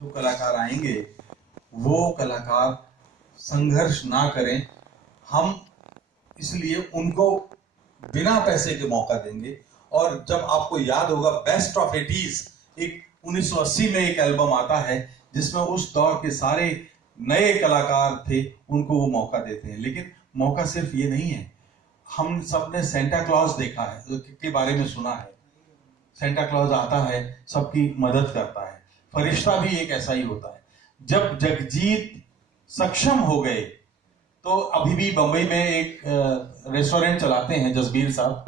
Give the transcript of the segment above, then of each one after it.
जो कलाकार आएंगे वो कलाकार संघर्ष ना करें, हम इसलिए उनको बिना पैसे के मौका देंगे। और जब आपको याद होगा बेस्ट ऑफ 80s, एक 1980 में एक एल्बम आता है जिसमें उस दौर के सारे नए कलाकार थे, उनको वो मौका देते हैं। लेकिन मौका सिर्फ ये नहीं है, हम सबने सेंटा क्लॉज देखा है, के बारे में सुना है। सेंटा क्लॉज आता है, सबकी मदद करता है। फरिश्ता भी एक ऐसा ही होता है। जब जगजीत सक्षम हो गए तो अभी भी बंबई में एक रेस्टोरेंट चलाते हैं जसबीर साहब,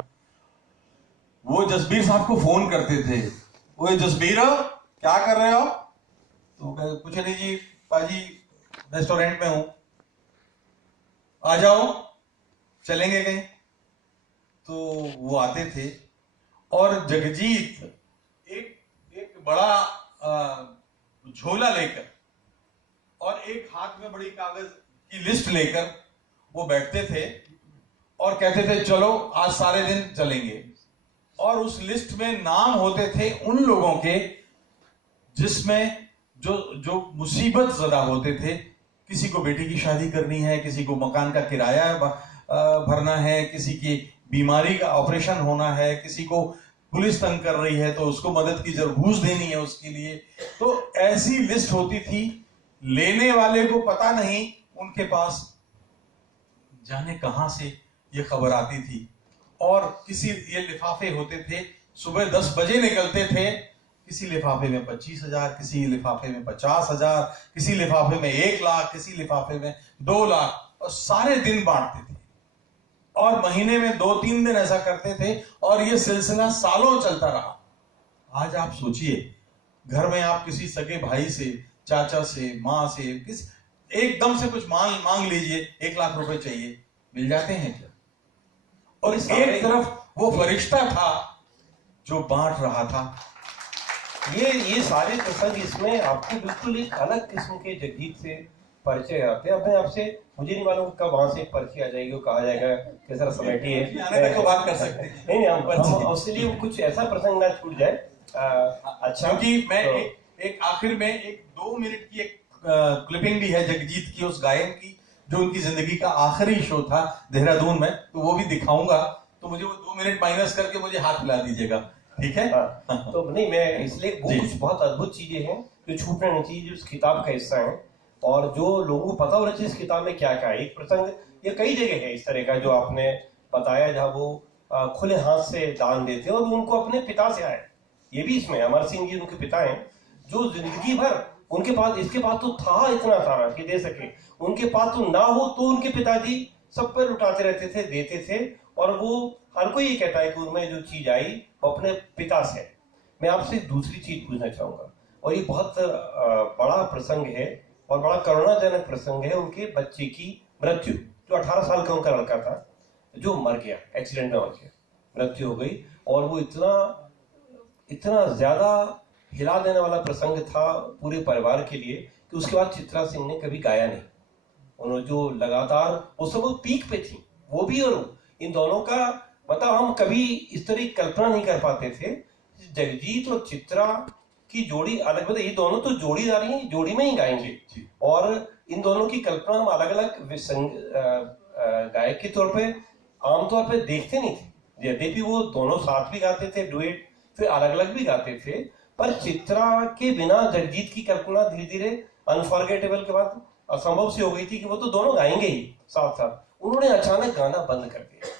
वो जसबीर साहब को फोन करते थे, वो जसबीर क्या कर रहे हो? तो कुछ नहीं जी पाजी, रेस्टोरेंट में हूं, आ जाओ, चलेंगे कहीं। तो वो आते थे और जगजीत एक बड़ा झोला लेकर और एक हाथ में बड़ी कागज की लिस्ट लेकर वो बैठते थे और कहते थे चलो आज सारे दिन चलेंगे। और उस लिस्ट में नाम होते थे उन लोगों के जिसमें जो मुसीबत ज़दा होते थे। किसी को बेटी की शादी करनी है, किसी को मकान का किराया भरना है, किसी की बीमारी का ऑपरेशन होना है, किसी को पुलिस तंग कर रही है तो उसको मदद की जरूर घूस देनी है उसके लिए। तो ऐसी लिस्ट होती थी, लेने वाले को पता नहीं उनके पास जाने कहां से ये खबर आती थी। और किसी ये लिफाफे होते थे, सुबह 10 बजे निकलते थे, किसी लिफाफे में 25,000, किसी लिफाफे में 50,000, किसी लिफाफे में 1 लाख, किसी लिफाफे में 2 लाख, और सारे दिन बांटते थे। और महीने में 2-3 दिन ऐसा करते थे और ये सिलसिला सालों चलता रहा। आज आप सोचिए, घर में आप किसी सगे भाई से, चाचा से, माँ से, एकदम से कुछ मांग लीजिए, 1 लाख रुपए चाहिए, मिल जाते हैं क्या? और एक तरफ वो फरिश्ता था जो बांट रहा था। ये सारे प्रसंग इसमें आपको बिल्कुल एक अलग किस्म के जगजीत से परिचय आते हैं। अब मैं आपसे, मुझे नहीं मालूम कब वहां से एक पर्ची आ जाएगी, वो कहा जाएगा कैसा सोसाइटी है, आने तक तो बात कर सकते हैं। नहीं हम उसके लिए कुछ ऐसा प्रसंग ना छूट जाए। अच्छा, क्योंकि मैं तो, एक आखिर में एक 2 मिनट की एक क्लिपिंग भी है जगजीत की, उस गायन की, जो उनकी जिंदगी का आखिरी शो था देहरादून में, तो वो भी दिखाऊंगा। तो मुझे वो 2 मिनट माइनस करके मुझे हाथ मिला दीजिएगा, ठीक है? तो नहीं, मैं इसलिए वो कुछ बहुत अद्भुत चीजें हैं जो छूटना नहीं चाहिए, जो इस किताब का हिस्सा है। और जो लोगों को पता होना चाहिए इस किताब में क्या क्या है। एक प्रसंग, ये कई जगह है इस तरह का जो आपने बताया, जहाँ वो खुले हाथ से दान देते हैं और उनको अपने पिता से आए। ये भी इसमें अमर सिंह जी उनके पिता हैं, जो जिंदगी भर उनके पास, इसके पास तो था इतना सारा कि दे सके, उनके पास तो ना हो तो उनके पिताजी सब पर लुटाते रहते थे, देते थे। और वो हर कोई ये कहता है कि उनमें जो चीज आई वो अपने पिता से। मैं आपसे दूसरी चीज पूछना चाहूंगा, और ये बहुत बड़ा प्रसंग है और बड़ा करुणाजनक प्रसंग है। उनके बच्चे की मृत्यु, जो 18 साल का उनका लड़का था, जो मर गया, एक्सीडेंट में मर गया, मृत्यु हो गई। और वो इतना ज्यादा हिला देने वाला प्रसंग था पूरे परिवार के लिए कि उसके बाद चित्रा सिंह ने कभी गाया नहीं। उन्होंने जो लगातार, उस समय वो पीक पे थी, वो भी और इन दोनों का, मतलब हम कभी इस तरह की कल्पना नहीं कर पाते थे। जगजीत और चित्रा की जोड़ी अलग, मतलब ये दोनों तो जोड़ीदारी है, जोड़ी में ही गाएंगे। और इन दोनों की कल्पना हम अलग अलग गायक के तौर पे आमतौर पे देखते नहीं थे। यद्यपि वो दोनों साथ भी गाते थे डुएट, फिर अलग अलग भी गाते थे, पर चित्रा के बिना जगजीत की कल्पना धीरे धीरे अनफॉरगेटेबल के बाद असंभव सी हो गई थी कि वो तो दोनों गाएंगे ही साथ साथ। उन्होंने अचानक गाना बंद कर दिया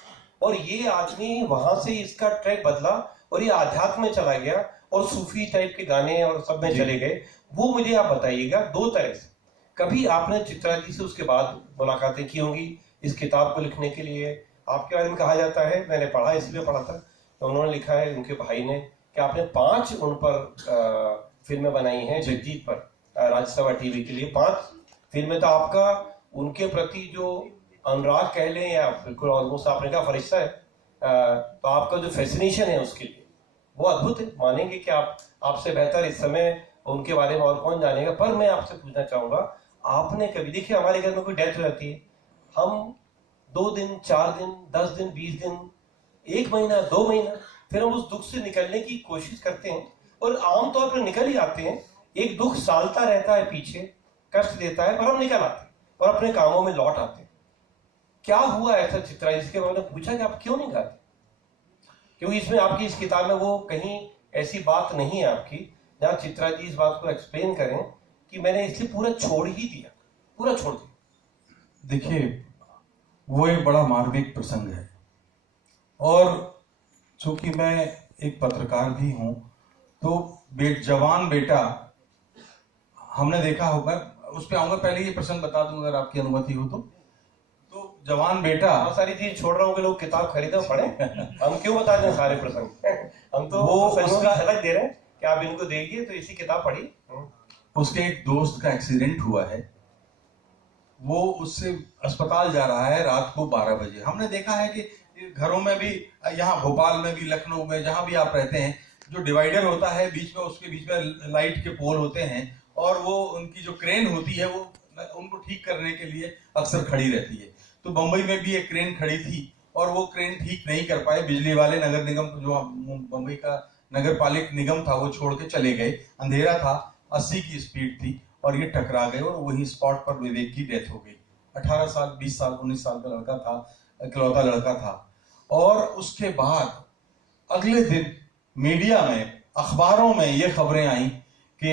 और ये आदमी वहां से इसका ट्रैक बदला और ये आध्यात्म में चला गया और सूफी टाइप के गाने और सब में चले गए। वो मुझे आप बताइएगा 2 तरह से, कभी आपने चित्रा जी से उसके बाद मुलाकातें की होंगी इस किताब को लिखने के लिए? आपके बारे में कहा जाता है, मैंने पढ़ा, इसलिए पढ़ा था, तो उन्होंने लिखा है उनके भाई ने कि आपने 5 उन पर फिल्में बनाई हैं, जगजीत पर, राज्यसभा टीवी के लिए 5 फिल्में। तो आपका उनके प्रति जो अनुराग कह लें या बिल्कुल ऑलमोस्ट आपने कहा फरिश्ता है, तो आपका जो फैसिनेशन है उसके लिए वो अद्भुत है। मानेंगे कि आपसे बेहतर इस समय उनके बारे में और कौन जानेगा। पर मैं आपसे पूछना चाहूंगा, आपने कभी, देखिए हमारे घर में कोई डेथ हो जाती है, हम 2 दिन, 4 दिन, 10 दिन, 20 दिन, 1 महीना, 2 महीना, फिर हम उस दुख से निकलने की कोशिश करते हैं और आमतौर पर निकल ही आते हैं। एक दुख सालता रहता है पीछे, कष्ट देता है, पर हम निकल आते और अपने कामों में लौट आते। क्या हुआ ऐसा चित्रा, इसके मैंने पूछा कि आप क्यों नहीं गाते? क्योंकि इसमें आपकी इस किताब में वो कहीं ऐसी बात नहीं है आपकी जहां चित्रा जी इस बात को एक्सप्लेन करें कि मैंने इसलिए पूरा छोड़ ही दिया, पूरा छोड़ दिया। देखिए, वो एक बड़ा मार्मिक प्रसंग है, और चूंकि मैं एक पत्रकार भी हूं, तो जवान बेटा हमने देखा होगा, उस पर आऊंगा, पहले ये प्रसंग बता दूं अगर आपकी अनुमति हो तो जवान बेटा, बहुत सारी चीज छोड़ रहा हूँ कि लोग किताब खरीदो पढ़े, हम क्यों बता दें सारे प्रसंग? हम तो वो उसका झलक दे रहे हैं कि आप इनको देखिए, तो इसी किताब पढ़ी। उसके एक दोस्त का एक्सीडेंट हुआ है, वो उससे अस्पताल जा रहा है रात को 12 बजे। हमने देखा है कि घरों में भी, यहाँ भोपाल में भी, लखनऊ में, जहां भी आप रहते हैं, जो डिवाइडर होता है बीच में, उसके बीच में लाइट के पोल होते हैं, और वो उनकी जो क्रेन होती है वो उनको ठीक करने के लिए अक्सर खड़ी रहती है। तो बंबई में भी एक क्रेन खड़ी थी, और वो क्रेन ठीक नहीं कर पाए बिजली वाले, नगर निगम, जो बंबई का नगर पालिक निगम था, वो छोड़ के चले गए। अंधेरा था, 80 की स्पीड थी, और ये टकरा गए, और वहीं स्पॉट पर विवेक की डेथ हो गई। 18 साल, 20 साल, 19 साल का लड़का था, इकलौता लड़का था। और उसके बाद अगले दिन मीडिया में, अखबारों में ये खबरें आई कि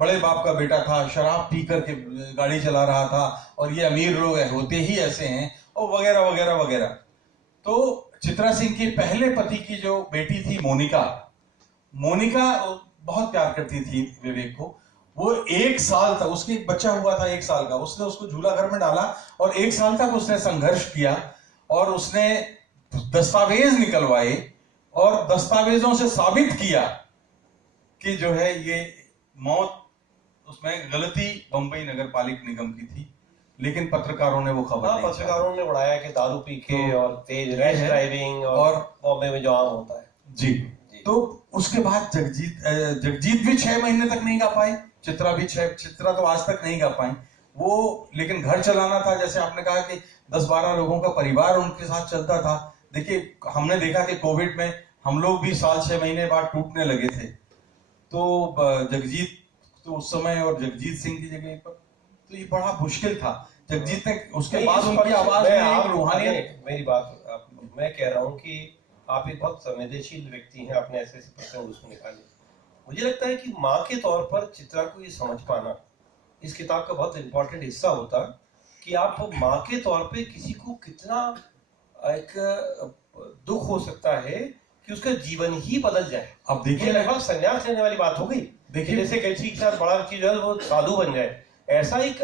बड़े बाप का बेटा था, शराब पी करके गाड़ी चला रहा था, और ये अमीर लोग होते ही ऐसे हैं, और वगैरह वगैरह वगैरह। तो चित्रा सिंह के पहले पति की जो बेटी थी मोनिका बहुत प्यार करती थी विवेक को। वो 1 साल तक, उसके एक बच्चा हुआ था 1 साल का, उसने उसको झूला घर में डाला, और 1 साल तक उसने संघर्ष किया, और उसने दस्तावेज निकलवाए, और दस्तावेजों से साबित किया कि जो है ये मौत, उसमें गलती बंबई नगर पालिक निगम की थी, लेकिन पत्रकारों ने वो खबर नहीं, पत्रकारों ने बढ़ाया कि दारू पी के और तेज रैश ड्राइविंग और बॉम्बे में जो आम होता है। जी। तो उसके बाद जगजीत भी 6 महीने तक नहीं गा पाई, चित्रा तो आज तक नहीं गा पाई वो। लेकिन घर चलाना था, जैसे आपने कहा कि 10-12 लोगों का परिवार उनके साथ चलता था। देखिए, हमने देखा कि कोविड में हम लोग भी साल 6 महीने बाद टूटने लगे थे। तो जगजीत तो उस समय, और जगजीत सिंह की जगह पर, तो ये बड़ा मुश्किल था। जगजीत ने, उसके बाद उनकी आवाज में एक रूहानियत। मेरी बात, मैं कह रहा हूँ कि आप एक बहुत संवेदनशील व्यक्ति हैं, आपने ऐसे ऐसे प्रसंग उसमें निकाले। मुझे लगता है कि माँ के तौर पर चित्रा को ये समझ पाना इस किताब का बहुत इंपॉर्टेंट हिस्सा होता, कि आप माँ के तौर पे किसी को कितना एक दुख हो सकता है कि उसका जीवन ही बदल जाए। अब देखिए, लगभग संन्यास लेने वाली बात हो गई। देखिए, जैसे किसी के साथ बड़ा चीज है वो साधु बन जाए, ऐसा एक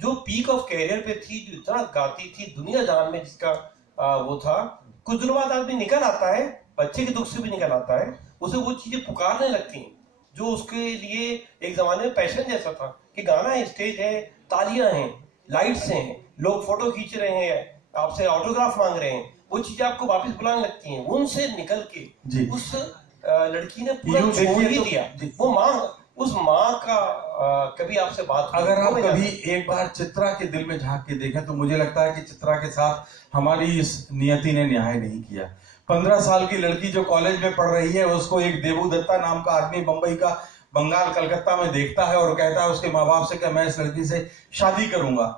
जो पीक ऑफ कैरियर पे थी, जो इतना गाती थी, दुनिया जान में जिसका वो था, कुछ दिनों बाद आदमी निकल आता है, बच्चे के दुख से भी निकल आता है, उसे वो चीजें पुकारने लगती हैं जो उसके लिए एक जमाने में पैशन जैसा था, कि गाना है, स्टेज है, तालियां हैं, लाइट्स हैं, लोग फोटो खींच रहे हैं, आपसे ऑटोग्राफ मांग रहे हैं, वो चीजें आपको वापस बुलाने लगती हैं। उनसे निकल के उस लड़की ने पूरा छोड़ ही दिया। वो माँ, उस माँ का कभी आपसे बात, अगर आप कभी एक बार चित्रा के दिल में झांक के देखें, तो मुझे लगता है कि चित्रा के साथ हमारी इस नियति ने न्याय नहीं किया। 15 साल की लड़की जो कॉलेज में पढ़ रही है, उसको एक देबू दत्ता नाम का आदमी बंबई का, बंगाल कलकत्ता में देखता है, और कहता है उसके माँ बाप से कि मैं इस लड़की से शादी करूंगा।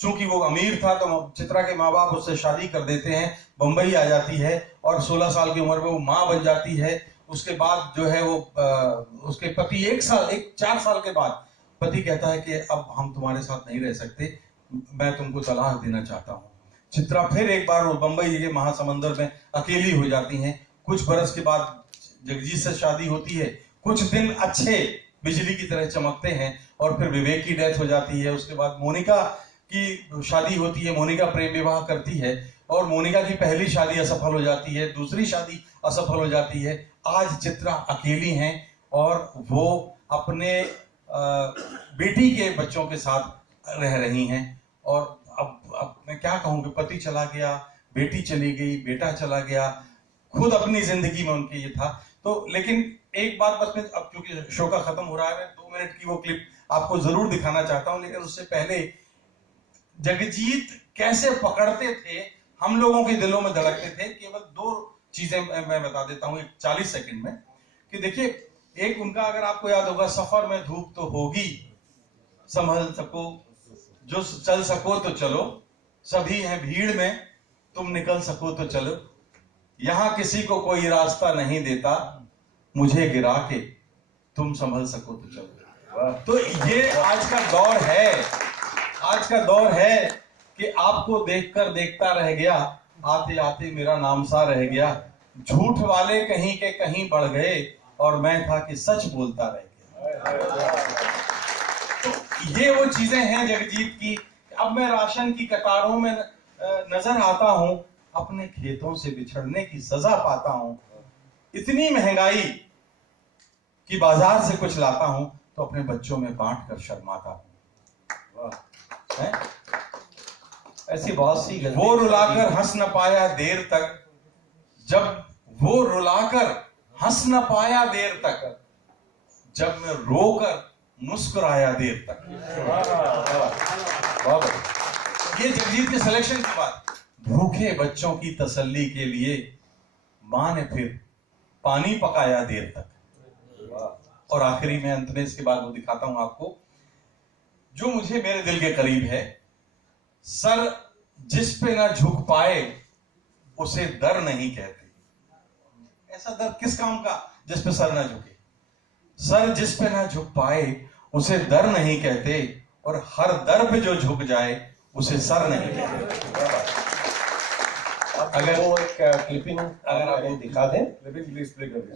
चूंकि वो अमीर था, तो चित्रा के माँ बाप उससे शादी कर देते हैं, बंबई आ जाती है, और 16 साल की उम्र में वो माँ बन जाती है। उसके बाद जो है वो उसके पति 4 साल के बाद पति कहता है कि अब हम तुम्हारे साथ नहीं रह सकते, मैं तुमको तलाक देना चाहता हूँ। चित्रा फिर एक बार वो बंबई के महासमुंदर में अकेली हो जाती हैं। कुछ बरस के बाद जगजीत से शादी होती है, कुछ दिन अच्छे बिजली की तरह चमकते हैं, और फिर विवेक की डेथ हो जाती है। उसके बाद मोनिका की शादी होती है, मोनिका प्रेम विवाह करती है, और मोनिका की पहली शादी असफल हो जाती है, दूसरी शादी असफल हो जाती है। आज चित्रा अकेली हैं, और वो अपने बेटी के बच्चों के साथ रह रही हैं। और अब मैं क्या कहूँ कि पति चला गया, बेटी चली गई, बेटा चला गया, खुद अपनी जिंदगी में उनके ये था। तो लेकिन एक बात बस, मैं अब क्योंकि शो का खत्म हो रहा है, मैं 2 मिनट की वो क्लिप आपको जरूर दिखाना चाहता हूँ। लेकिन उससे पहले जगजीत कैसे पकड़ते थे, हम लोगों के दिलों में धड़कते थे। केवल 2 चीजें मैं बता देता हूं 40 सेकंड में, कि देखिए एक उनका अगर आपको याद होगा, सफर में धूप तो होगी, संभल सको जो चल सको तो चलो, सभी हैं भीड़ में तुम निकल सको तो चलो, यहां किसी को कोई रास्ता नहीं देता, मुझे गिरा के तुम संभल सको तो चलो। तो ये आज का दौर है, आज का दौर है कि आपको देखकर देखता रह गया, आते आते मेरा नाम सा रह गया, झूठ वाले कहीं के कहीं बढ़ गए और मैं था कि सच बोलता रह गया। तो ये वो चीजें हैं जगजीत की। अब मैं राशन की कतारों में नजर आता हूं, अपने खेतों से बिछड़ने की सजा पाता हूं, इतनी महंगाई कि बाजार से कुछ लाता हूं तो अपने बच्चों में बांट कर शर्माता हूं। ऐसी बहुत सी वो रुलाकर हंस न पाया देर तक, जब वो रुलाकर हंस न पाया देर तक, जब मैं रोकर मुस्कुराया देर तक। ये जगजीत के सिलेक्शन की बात। भूखे बच्चों की तसल्ली के लिए मां ने फिर पानी पकाया देर तक। और आखिरी में अंत में इसके बाद वो दिखाता हूं आपको जो मुझे मेरे दिल के करीब है। सर जिस पे ना झुक पाए उसे दर नहीं कहते। ऐसा दर किस काम का जिस पे सर ना झुके? सर जिस पे ना झुक पाए उसे दर नहीं कहते, और हर दर पे जो झुक जाए उसे सर नहीं कहते। अगर वो एक क्लिपिंग अगर आप दिखा दें, क्लिपिंग प्लीज प्ले कर दीजिए।